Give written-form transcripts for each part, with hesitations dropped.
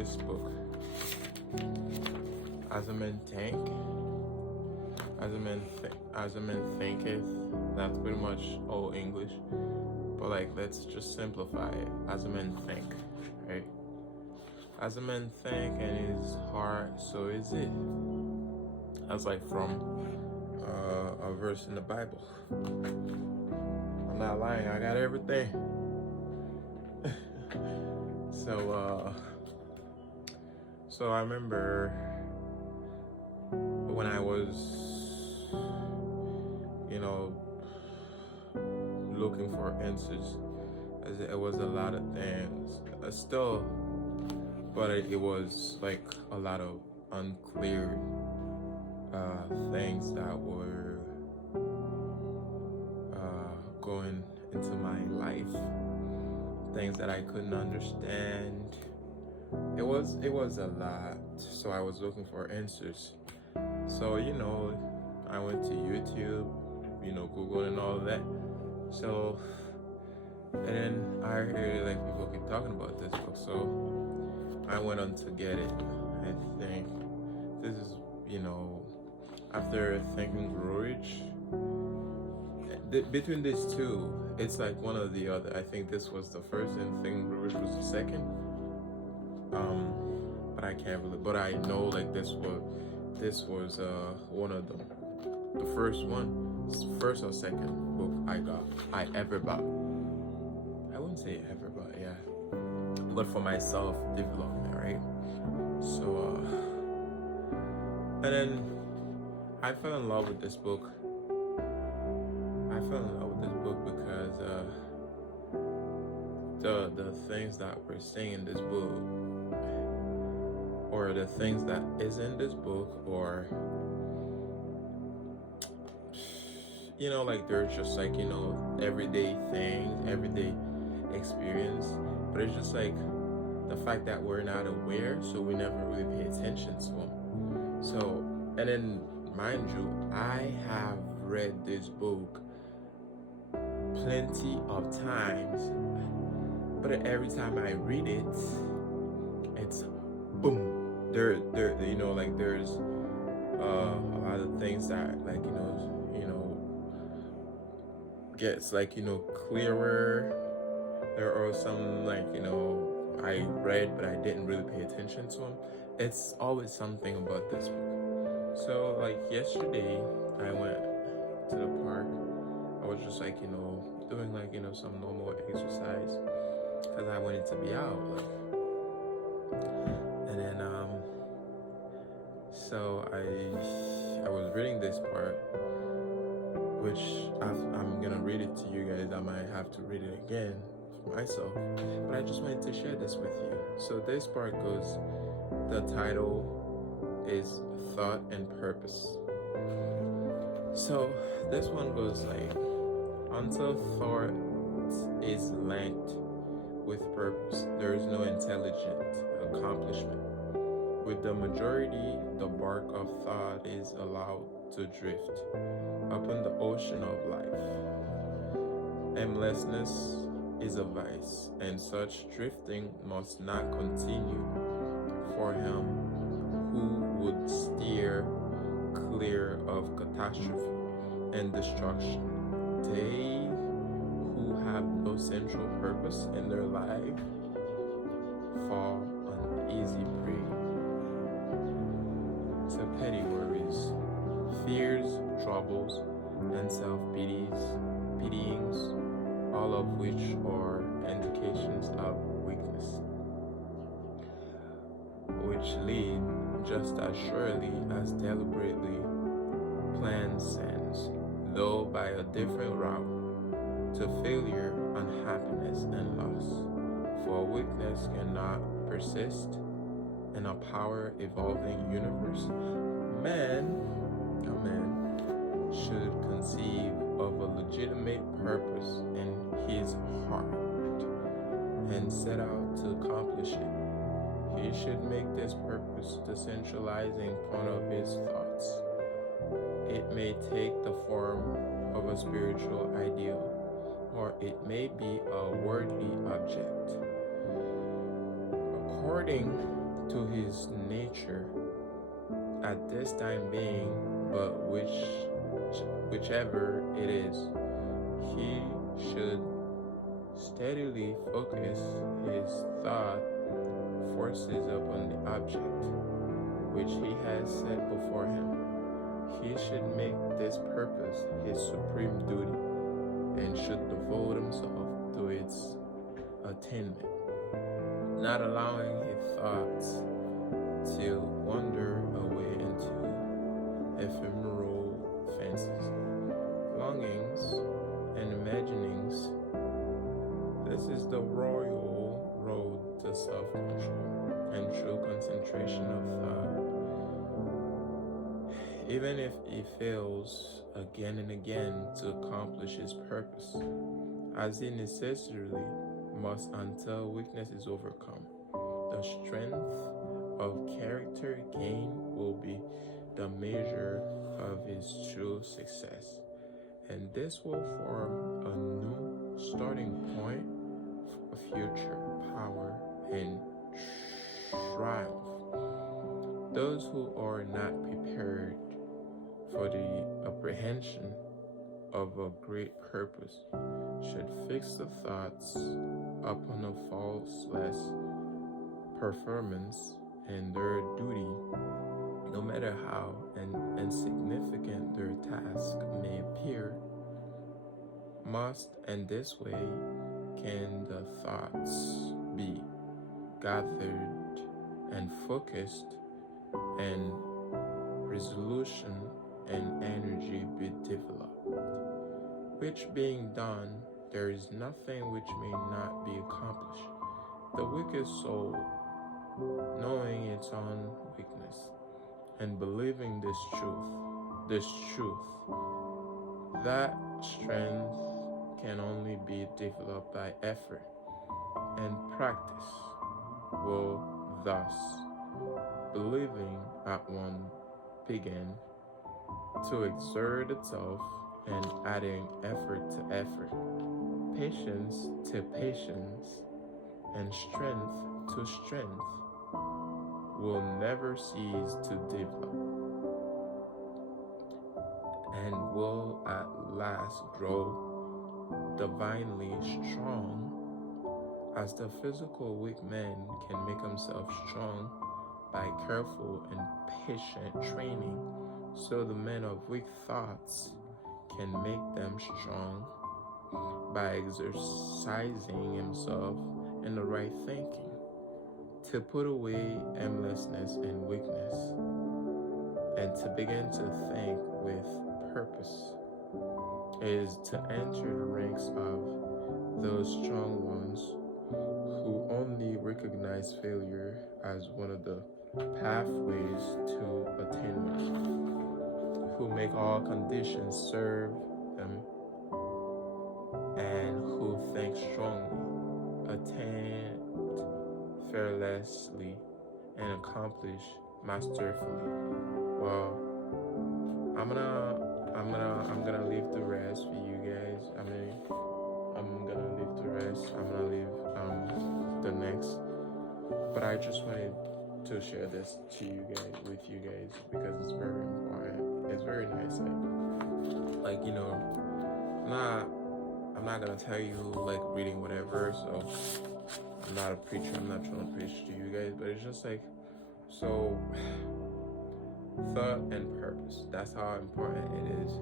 this book. As a man think, as a man thinketh. That's pretty much all English. But like, let's just simplify it. As a man think, right? As a man think in his heart, so is it. That's like from a verse in the Bible. I'm not lying. I got everything. So I remember when I was, looking for answers. It was a lot of things. Still, but it was like a lot of unclear things that were going into my life. Things that I couldn't understand. It was a lot. So I was looking for answers. So I went to YouTube, Google and all of that. So and then I heard like people keep talking about this book. So I went on to get it. I think this is after Think and Grow Rich. Between these two, it's like one or the other. I think this was the first and Think and Grow Rich was the second. But I can't really. But I know like this was one of them. The first or second book I ever bought. I wouldn't say ever, but yeah. But for myself development, right? So and then I fell in love with this book. Because the things that we're seeing in this book, or the things that is in this book, or like there's just like everyday things, everyday experience, but it's just like the fact that we're not aware, so we never really pay attention to them. So, and then mind you, I have read this book plenty of times, but every time I read it, it's boom. There's a lot of things that like gets like clearer. There are some like I read but I didn't really pay attention to them. It's always something about this book. So like yesterday I went to the park. I was just like doing like some normal exercise because I wanted to be out like. And then so I was reading this part, which I'm gonna read it to you guys. I might have to read it again for myself, but I just wanted to share this with you. So this part goes, the title is Thought and Purpose. So this one goes like, until thought is linked with purpose, there is no intelligent accomplishment. With the majority, the bark of thought is allowed to drift upon the ocean of life. Aimlessness is a vice, and such drifting must not continue for him who would steer clear of catastrophe and destruction. They who have no central purpose in their life fall an easy prey to petty worries, fears, troubles, and self-pityings, all of which are indications of weakness, which lead just as surely as deliberately planned sins, though by a different route, to failure, unhappiness, and loss. For weakness cannot persist in a power-evolving universe. A man should conceive of a legitimate purpose in his heart and set out to accomplish it. He should make this purpose the centralizing point of his thoughts. It may take the form of a spiritual ideal, or it may be a worldly object. According to his nature at this time being, but whichever it is, he should steadily focus his thought forces upon the object which he has set before him. He should make this purpose his supreme duty and should devote himself to its attainment, not allowing his thoughts to wander away into ephemeral fancies, longings, and imaginings. This is the royal road to self-control and true concentration of thought. Even if he fails again and again to accomplish his purpose, as he necessarily must until weakness is overcome, the strength of character gain will be the measure of his true success, and this will form a new starting point for future power and triumph. Those who are not prepared for the apprehension of a great purpose should fix the thoughts upon a faultless performance in their duty, no matter how insignificant their task may appear. Must in this way can the thoughts be gathered and focused, and resolution and energy be developed, which being done, there is nothing which may not be accomplished. The wicked soul, knowing its own weakness and believing this truth, that strength can only be developed by effort and practice, will thus, believing at one, begin to exert itself and adding effort to effort, patience to patience, and strength to strength, will never cease to develop and will at last grow divinely strong. As the physical weak man can make himself strong by careful and patient training, so the man of weak thoughts can make them strong by exercising himself in the right thinking. To put away aimlessness and weakness, and to begin to think with purpose, is to enter the ranks of those strong ones who only recognize failure as one of the pathways to attainment, who make all conditions serve them, and who think strongly, attain fearlessly, and accomplish masterfully. Well, I'm gonna leave the rest for you guys. I'm gonna leave the rest. I'm gonna leave the next. But I just wanted to share this to you guys, with you guys, because it's very important. It's very nice. Like you know, I'm not gonna tell you like reading whatever. So I'm not a preacher. I'm not trying to preach to you guys. But it's just like so. Thought and purpose. That's how important it is.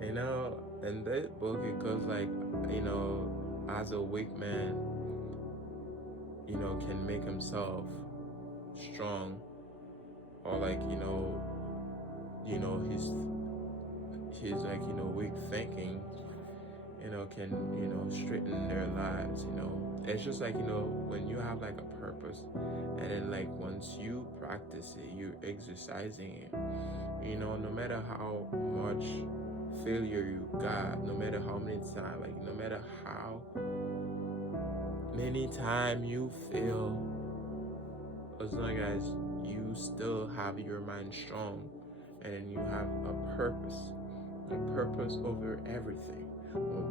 You know, in that book it goes like, you know, as a weak man, you know, can make himself strong, or like, you know, his like, you know, weak thinking, you know, can, you know, straighten their lives, you know. It's just like, you know, when you have like a purpose, and then like once you practice it, you're exercising it, you know, no matter how much failure you got, no matter how many times, like no matter how many times you fail, as long as you still have your mind strong, and then you have a purpose over everything.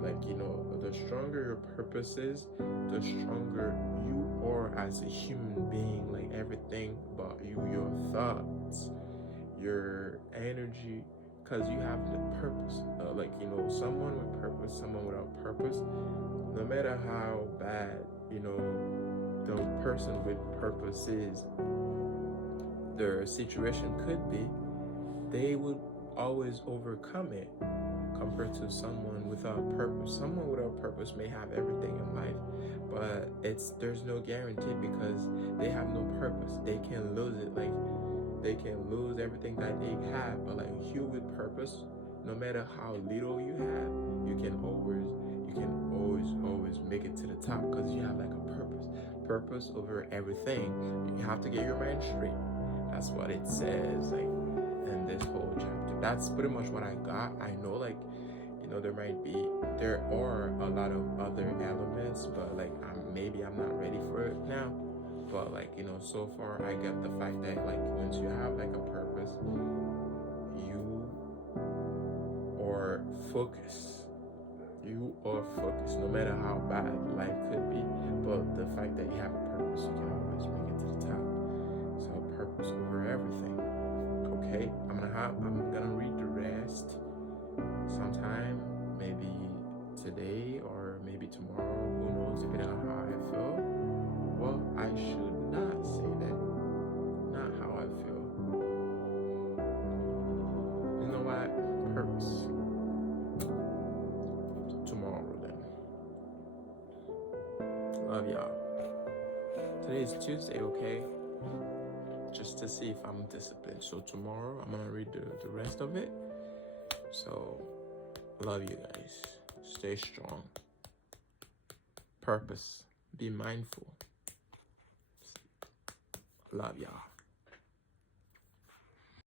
Like, you know, the stronger your purpose is, the stronger you are as a human being. Like everything everything but you, your thoughts, your energy, because you have the purpose. Like, you know, someone with purpose, someone without purpose, no matter how bad, you know, the person with purpose is, their situation could be, they would always overcome it compared to someone without purpose. Someone without purpose may have everything in life, but there's no guarantee because they have no purpose. They can lose it. Like, they can lose everything that they have, but like you with purpose, no matter how little you have, you can always make it to the top because you have like a purpose over everything. You have to get your mind straight. That's what it says, like, in this whole chapter. That's pretty much what I got. I know, like, you know, there are a lot of other elements, but like maybe I'm not ready for it now. But like, you know, so far I get the fact that like once you have like a purpose, you are focused. You are focused, no matter how bad life could be. But the fact that you have a purpose, you can always make it to the top. So purpose over everything. Okay, I'm gonna read the rest sometime, maybe today or maybe tomorrow. Who knows? Depending on how I feel. Well, I should not say that. Not how I feel. You know what? Purpose. Tomorrow then. Love y'all. Today is Tuesday, okay? Just to see if I'm disciplined. So tomorrow I'm gonna read the rest of it. So love you guys. Stay strong. Purpose. Be mindful. Love y'all.